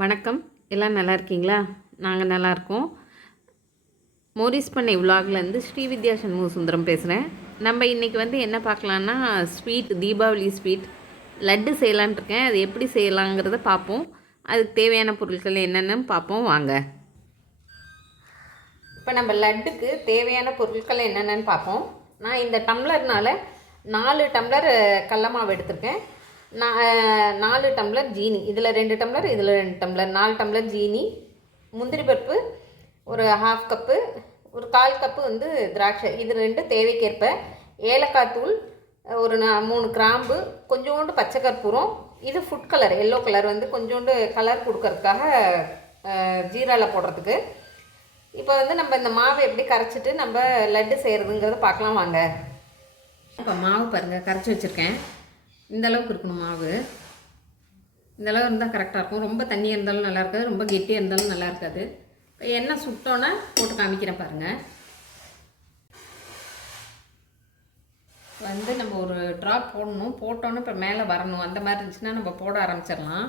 வணக்கம். எல்லாம் நல்லா இருக்கீங்களா? நாங்கள் நல்லா இருக்கோம். மோரிஸ் பண்ணை விலாக்லேருந்து ஸ்ரீவித்யா சண்முக சுந்தரம் பேசுகிறேன் நம்ம இன்றைக்கி வந்து என்ன பார்க்கலான்னா ஸ்வீட் தீபாவளி ஸ்வீட் லட்டு செய்யலான்ட்ருக்கேன் அது எப்படி செய்யலாங்கிறத பார்ப்போம். அதுக்கு தேவையான பொருட்கள் என்னென்னு பார்ப்போம். வாங்க. இப்போ நம்ம லட்டுக்கு தேவையான பொருட்கள் என்னென்னு பார்ப்போம். நான் இந்த டம்ளர்னால் நாலு டம்ளர் கடல எடுத்திருக்கேன். நாலு டம்ளர் ஜீனி. இதில் ரெண்டு டம்ளர் இதில் ரெண்டு டம்ளர். நாலு டம்ளர் ஜீனி முந்திரி பருப்பு ஒரு ஹாஃப் கப்பு ஒரு கால் கப்பு வந்து திராட்சை. இது ரெண்டு தேவைக்கேற்ப. ஏலக்காய் தூள் ஒரு நா- மூணு கிராம்பு கொஞ்சோண்டு பச்சை கற்பூரம். இது ஃபுட் கலர் எல்லோ கலர் வந்து கொஞ்சோண்டு கலர் கொடுக்கறதுக்காக ஜீராவில் போடுறதுக்கு. இப்போ வந்து நம்ம இந்த மாவை எப்படி கரைச்சிட்டு நம்ம லட்டு செய்கிறதுங்கிறத பார்க்கலாம் வாங்க. இப்போ மாவு பாருங்கள் கரைச்சி வச்சுருக்கேன். இந்த அளவுக்கு இருக்கணும் மாவு. இந்த அளவு இருந்தால் கரெக்டாக இருக்கும். ரொம்ப தண்ணியாக இருந்தாலும் நல்லா இருக்காது. ரொம்ப கெட்டியாக இருந்தாலும் நல்லா இருக்காது. இப்போ எண்ணெய் சுட்டோன்னே போட்டு காமிக்கிறேன் பாருங்கள் வந்து நம்ம ஒரு ட்ராப் போடணும். போட்டோன்னே இப்போ மேலே வரணும். அந்த மாதிரி இருந்துச்சுன்னா நம்ம போட ஆரம்பிச்சிடலாம்.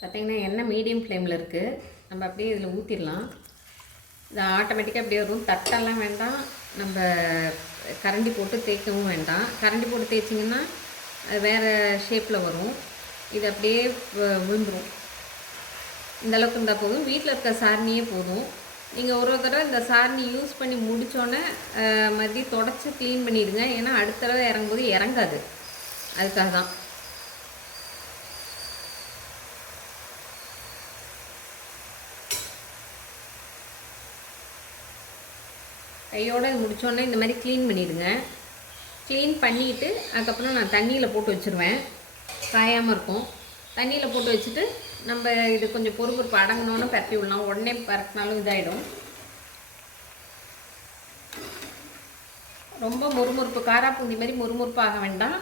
பார்த்திங்கன்னா எண்ணெய் மீடியம் ஃப்ளேமில் இருக்குது நம்ம அப்படியே இதில் ஊற்றிடலாம் இது ஆட்டோமேட்டிக்காக அப்படியே வரும் தட்டெல்லாம் வேண்டாம். நம்ம கரண்டி போட்டு தேய்க்கவும் வேண்டாம். கரண்டி போட்டு தேய்ச்சிங்கன்னா அது வேறு ஷேப்பில் வரும். இது அப்படியே வ- விழுந்துரும். இந்த அளவுக்கு இருந்தால் போதும். வீட்டில் இருக்க சாரணியே போதும். நீங்கள் ஒரு தடவை இந்த சாரணி யூஸ் பண்ணி முடித்தோன்னே மதியம் தொடச்சி க்ளீன் பண்ணிடுங்க. ஏன்னா அடுத்த தடவை இறங்கும்போது இறங்காது. அதுக்காக தான் கையோடு முடித்தோடனே இந்த மாதிரி க்ளீன் பண்ணிவிடுங்க க்ளீன் பண்ணிவிட்டு அதுக்கப்புறம் நான் தண்ணியில் போட்டு வச்சுருவேன். காயாமல் இருக்கும். தண்ணியில் போட்டு வச்சுட்டு நம்ம இது கொஞ்சம் பொறுப்பு அடங்கினோன்னு பரட்டி விடலாம். உடனே பரட்டினாலும் இதாகிடும் ரொம்ப முறுமுறுப்பு காராப்பூந்தி மாதிரி முறுமுறுப்பு ஆக வேண்டாம்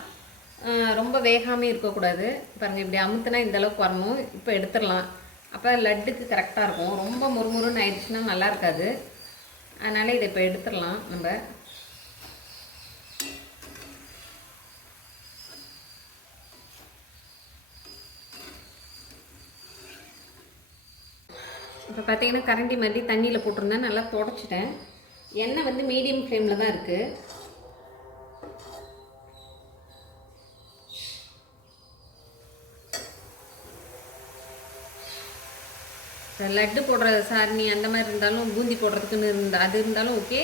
ரொம்ப வேகாமே இருக்கக்கூடாது. பாருங்கள் இப்படி அமுத்துனா இந்த அளவுக்கு வரணும். இப்போ எடுத்துடலாம். அப்போ லட்டுக்கு கரெக்டாக இருக்கும். ரொம்ப முறுமுறுன்னு ஆயிடுச்சுன்னா நல்லா இருக்காது. அதனால் இதை இப்போ எடுத்துடலாம் நம்ம. இப்போ பார்த்தீங்கன்னா கரண்டி மாதிரி தண்ணியில் போட்டிருந்தேன் நல்லா தொடச்சிட்டேன். எண்ணெய் வந்து மீடியம் ஃப்ளேமில் தான் இருக்குது லட்டு போடுற சாரணி அந்த மாதிரி இருந்தாலும் பூந்தி போடுறதுக்குன்னு இருந்தால் அது இருந்தாலும் ஓகே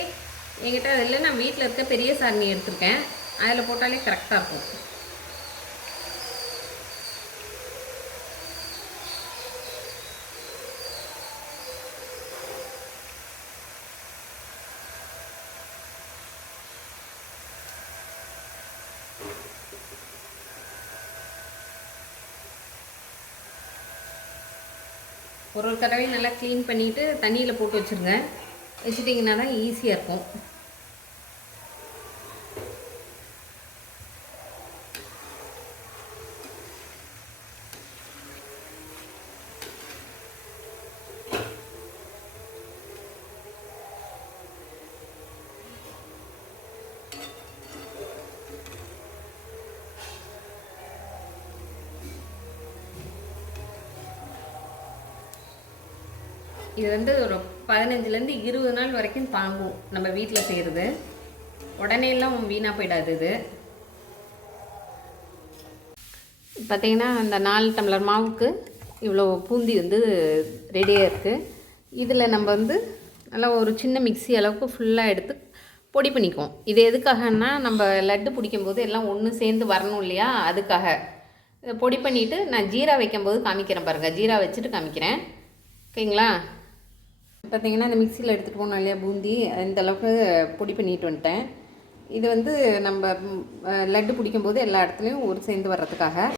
என்கிட்ட அதில் நான் வீட்டில் இருக்க பெரிய சாரணி எடுத்திருக்கேன். அதில் போட்டாலே கரெக்டாக இருக்கும். ஒரு ஒரு தடவையும் நல்லா க்ளீன் பண்ணிவிட்டு தண்ணியில் போட்டு வச்சுருங்க. வச்சுட்டிங்கன்னா தான் ஈஸியாக இருக்கும். இது வந்து ஒரு பதினஞ்சுலேருந்து இருபது நாள் வரைக்கும் தாங்கும் நம்ம வீட்டில் செய்கிறது. உடனே எல்லாம் வீணாக போயிடாது இது. பார்த்திங்கன்னா அந்த நாலு டம்ளர் மாவுக்கு இவ்வளோ பூந்தி வந்து ரெடியாக இருக்குது இதில் நம்ம வந்து நல்லா ஒரு சின்ன மிக்ஸி அளவுக்கு ஃபுல்லாக எடுத்து பொடி பண்ணிக்குவோம். இது எதுக்காகன்னா நம்ம லட்டு பிடிக்கும்போது எல்லாம் ஒன்று சேர்ந்து வரணும் இல்லையா? அதுக்காக. பொடி பண்ணிவிட்டு நான் ஜீரா வைக்கும்போது காமிக்கிறேன் பாருங்கள் ஜீரா வச்சுட்டு காமிக்கிறேன். ஓகேங்களா? பார்த்தீங்கன்னா இந்த மிக்சியில் எடுத்துகிட்டு போனோம் இல்லையா பூந்தி? இந்த அளவுக்கு பொடி பண்ணிட்டு வந்துட்டேன். இது வந்து நம்ம லட்டு பிடிக்கும்போது எல்லா இடத்துலையும் ஒரு சேர்ந்து வர்றதுக்காக.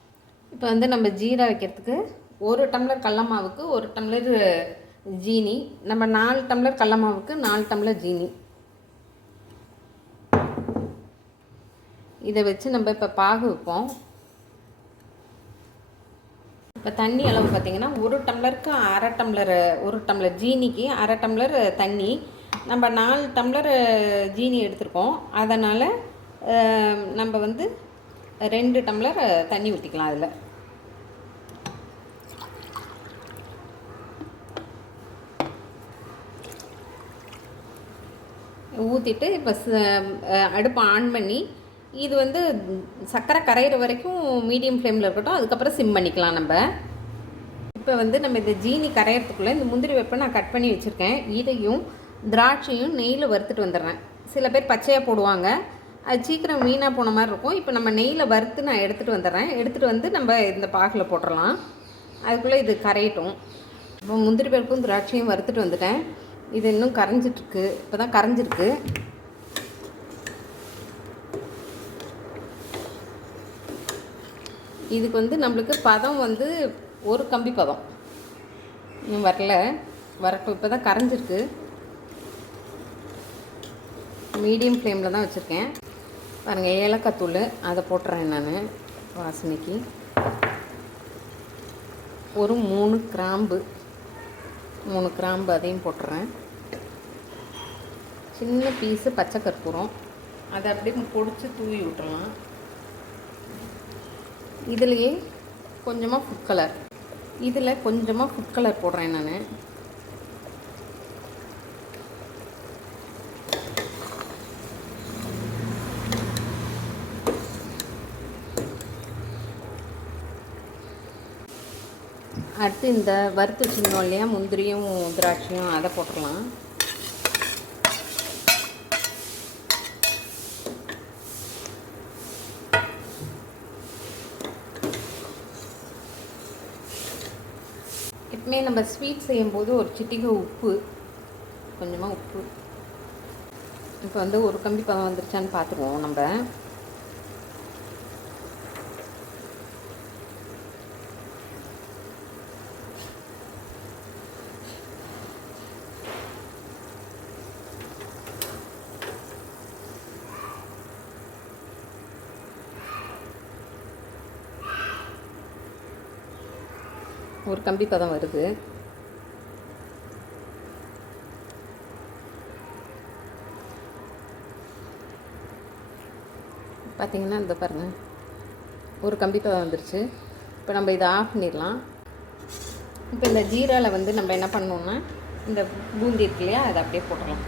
இப்போ வந்து நம்ம ஜீரா வைக்கிறதுக்கு ஒரு டம்ளர் கடல மாவுக்கு ஒரு டம்ளர் ஜீனி நம்ம நாலு டம்ளர் கடல மாவுக்கு நாலு டம்ளர் ஜீனி. இதை வச்சு நம்ம இப்போ பாகு வைப்போம். இப்போ தண்ணி அளவு பார்த்தீங்கன்னா ஒரு டம்ளருக்கு அரை டம்ளர் ஒரு டம்ளர் ஜீனிக்கு அரை டம்ளர் தண்ணி. நம்ம நாலு டம்ளர் ஜீனி எடுத்திருக்கோம். அதனால் நம்ம வந்து ரெண்டு டம்ளர் தண்ணி ஊற்றிக்கலாம் அதில். ஊற்றிட்டு இப்போ அடுப்பை ஆன் பண்ணி இது வந்து சர்க்கரை கரையிற வரைக்கும் மீடியம் ஃப்ளேமில் இருக்கட்டும் அதுக்கப்புறம் சிம் பண்ணிக்கலாம் நம்ம. இப்போ வந்து நம்ம இந்த ஜீனி கரையிறதுக்குள்ளே இந்த முந்திரி வெப்பை நான் கட் பண்ணி வச்சுருக்கேன். இதையும் திராட்சையும் நெய்யில் வறுத்துட்டு வந்துடுறேன். சில பேர் பச்சையாக போடுவாங்க. அது சீக்கிரம் வீணாக போன மாதிரி இருக்கும். இப்போ நம்ம நெய்யில் வறுத்து நான் எடுத்துகிட்டு வந்துடுறேன். எடுத்துகிட்டு வந்து நம்ம இந்த பாகில் போட்டுடலாம். அதுக்குள்ளே இது கரையட்டும். இப்போ முந்திரி பருப்பும் திராட்சையும் வறுத்துட்டு வந்துட்டேன். இது இன்னும் கரைஞ்சிட்ருக்கு இப்போ தான் கரைஞ்சிருக்கு. இதுக்கு வந்து நம்மளுக்கு பதம் வந்து ஒரு கம்பி பதம். இன்னும் வரல. வரப்போ இப்போ தான் கரைஞ்சிருக்கு. மீடியம் ஃப்ளேமில் தான் வச்சுருக்கேன். பாருங்கள் ஏலக்காய் தூள். அதை போட்டுறேன் நான் வாசனைக்கு. ஒரு மூணு கிராம்பு. மூணு கிராம்பு அதையும் போட்டுறேன். சின்ன பீஸு பச்சை கற்பூரம். அதை அப்படியே பொடிச்சு தூவி விட்டுறலாம். இதுலேயே கொஞ்சமாக ஃபுட் கலர் இதில் கொஞ்சமாக ஃபுட் கலர் போடுறேன் நான். அடுத்து இந்த வறுத்து வச்சுருந்தோம் இல்லையா முந்திரியும் திராட்சையும் அதை போட்டுடலாம். எப்பவுமே நம்ம ஸ்வீட் செய்யும்போது ஒரு சிட்டிகை உப்பு கொஞ்சமாக உப்பு. இப்போ வந்து ஒரு கம்பி பதம் வந்துருச்சான்னு பார்த்துருவோம் நம்ம. ஒரு கம்பி பதம் வருது. பார்த்தீங்கன்னா இந்த பாருங்கள் ஒரு கம்பி பதம் வந்துருச்சு. இப்போ நம்ம இதை ஆஃப் பண்ணிடலாம். இப்போ இந்த ஜீராவில் வந்து நம்ம என்ன பண்ணணும்னா இந்த பூந்தி இருக்கு இல்லையா அதை அப்படியே போட்டுடலாம்.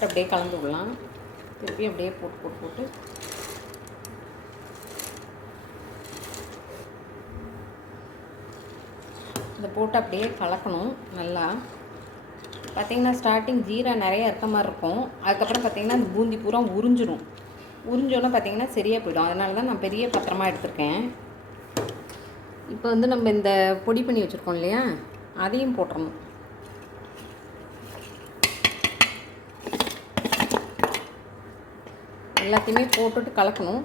போட்டு அப்படியே கலந்து விடலாம். திருப்பி அப்படியே போட்டு போட்டு போட்டு. இதை போட்டு அப்படியே கலக்கணும் நல்லா. பார்த்தீங்கன்னா ஸ்டார்டிங் ஜீரா நிறைய இருக்க மாதிரி இருக்கும். அதுக்கப்புறம் பார்த்தீங்கன்னா அந்த பூந்தி பூரா உறிஞ்சிரும். உறிஞ்சோன்னே பார்த்தீங்கன்னா சரியாக போயிடும். அதனால தான் நான் பெரிய பத்திரமா எடுத்திருக்கேன். இப்போ வந்து நம்ம இந்த பொடி பண்ணி வச்சுருக்கோம் இல்லையா? அதையும் போட்டுறணும். எல்லாத்தையுமே போட்டுட்டு கலக்கணும்.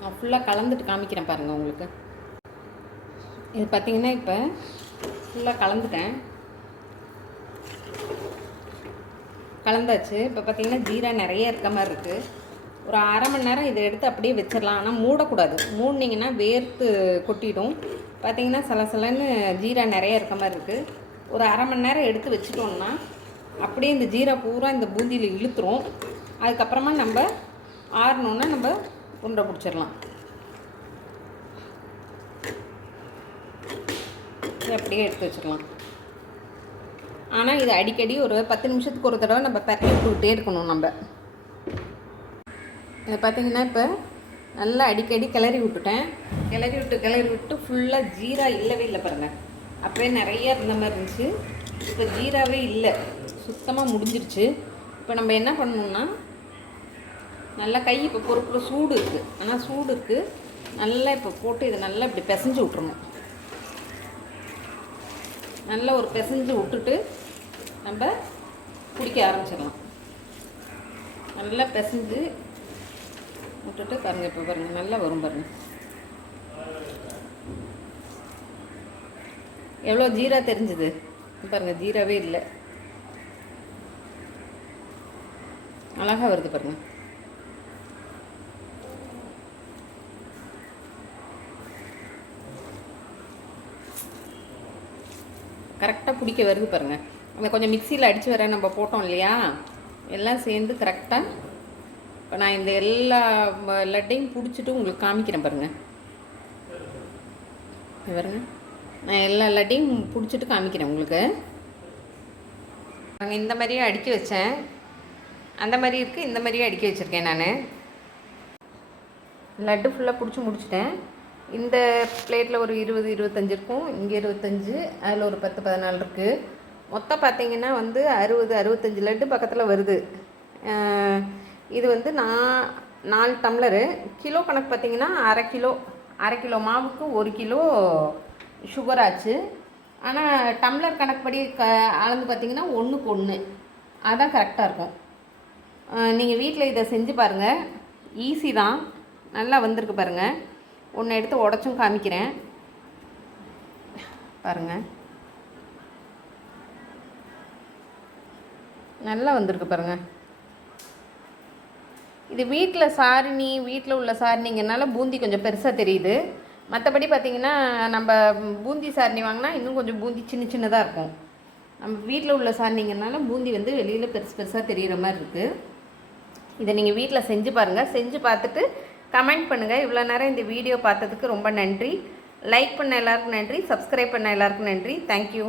நான் ஃபுல்லாக கலந்துட்டு காமிக்கிறேன் பாருங்கள் உங்களுக்கு. இது பார்த்திங்கன்னா இப்போ ஃபுல்லாக கலந்துட்டேன். கலந்தாச்சு. இப்போ பார்த்தீங்கன்னா ஜீரா நிறைய இருக்க மாதிரி இருக்குது ஒரு அரை மணி நேரம் இதை எடுத்து அப்படியே வச்சிடலாம். ஆனால் மூடக்கூடாது. மூடினீங்கன்னா வேர்த்து கொட்டிடும். பார்த்தீங்கன்னா சலசலன்னு ஜீரா நிறைய இருக்க மாதிரி இருக்குது ஒரு அரை மணி நேரம் எடுத்து வச்சிட்டோம்னா அப்படியே இந்த ஜீரா பூரா இந்த பூந்தியில் இழுத்துரும். அதுக்கப்புறமா நம்ம ஆறணுன்னா நம்ம உருண்டை பிடிச்சிடலாம். அப்படியே எடுத்து வச்சிடலாம். ஆனால் இது அடிக்கடி ஒரு பத்து நிமிஷத்துக்கு ஒரு தடவை நம்ம பரட்டி விட்டுக்கிட்டே இருக்கணும் நம்ம. இதை பார்த்தீங்கன்னா இப்போ நல்லா அடிக்கடி கிளறி விட்டுட்டேன். கிளறி விட்டு கிளறி விட்டு ஃபுல்லாக ஜீரா இல்லவே இல்லை பாருங்கள் அப்படியே நிறைய இருந்த மாதிரி இருந்துச்சு. இப்போ ஜீராவே இல்லை. சுத்தமாக முடிஞ்சிருச்சு. இப்போ நம்ம என்ன பண்ணணும்னா நல்லா கை இப்போ பொறுப்புற சூடு இருக்குது ஆனால் சூடு இருக்குது நல்லா இப்போ போட்டு இதை நல்லா இப்படி பிசைஞ்சு விட்றணும் நல்லா ஒரு பிசைஞ்சு விட்டுட்டு நம்ம குடிக்க ஆரம்பிச்சிடலாம். நல்லா பிசைஞ்சு விட்டுட்டு பாருங்கள் இப்போ பாருங்கள் நல்லா வரும் பாருங்கள் எவ்வளோ ஜீரா தெரிஞ்சுது? பாருங்கள் ஜீராவே இல்லை. அழகாக வருது பாருங்கள் கரெக்டாக பிடிக்க வருது பாருங்கள் அந்த கொஞ்சம் மிக்சியில் அடித்து வர நம்ம போட்டோம் இல்லையா? எல்லாம் சேர்ந்து கரெக்டாக இப்போ நான் இந்த எல்லா லட்டையும் பிடிச்சிட்டு உங்களுக்கு காமிக்கிறேன் பாருங்கள் பாருங்க. நான் எல்லா லட்டையும் பிடிச்சிட்டு காமிக்கிறேன் உங்களுக்கு. நாங்கள் இந்த மாதிரியே அடுக்கி வச்சேன். அந்த மாதிரி இருக்குது இந்த மாதிரியே அடுக்கி வச்சுருக்கேன் நான். லட்டு ஃபுல்லாக பிடிச்சி முடிச்சிட்டேன். இந்த பிளேட்டில் ஒரு இருபது இருபத்தஞ்சு இருக்கும். இங்கே இருபத்தஞ்சு அதில் ஒரு பத்து பதினாலு இருக்குது மொத்தம் பார்த்தீங்கன்னா வந்து அறுபது அறுபத்தஞ்சு லட்டு பக்கத்தில் வருது. இது வந்து நான் நாலு டம்ளரு. கிலோ கணக்கு பார்த்திங்கன்னா அரை கிலோ அரை கிலோ மாவுக்கு ஒரு கிலோ சுகர் ஆச்சு. ஆனால் டம்ளர் கணக்குப்படி க அளந்து பார்த்தீங்கன்னா ஒன்றுக்கு ஒன்று அதுதான் கரெக்டாக இருக்கும். நீங்கள் வீட்டில் இதை செஞ்சு பாருங்கள் ஈஸி தான். நல்லா வந்திருக்கு பாருங்கள் ஒன்று எடுத்து உடச்சும் காமிக்கிறேன். பாருங்கள் நல்லா வந்திருக்கு பாருங்கள் இது வீட்டில் சாரினி வீட்டில் உள்ள சாரினிங்கனால பூந்தி கொஞ்சம் பெருசாக தெரியுது. மற்றபடி பார்த்தீங்கன்னா நம்ம பூந்தி சாரினி வாங்கினா இன்னும் கொஞ்சம் பூந்தி சின்ன சின்னதாக இருக்கும். நம்ம வீட்டில் உள்ள சாரினிங்கனால பூந்தி வந்து வெளியில் பெருசு பெருசாக தெரிகிற மாதிரி இருக்குது இதை நீங்கள் வீட்டில் செஞ்சு பாருங்கள் செஞ்சு பார்த்துட்டு கமெண்ட் பண்ணுங்கள் இவ்வளோ நேரம் இந்த வீடியோ பார்த்ததுக்கு ரொம்ப நன்றி. லைக் பண்ண எல்லாருக்கும் நன்றி. சப்ஸ்கிரைப் பண்ண எல்லாருக்கும் நன்றி. தேங்க்யூ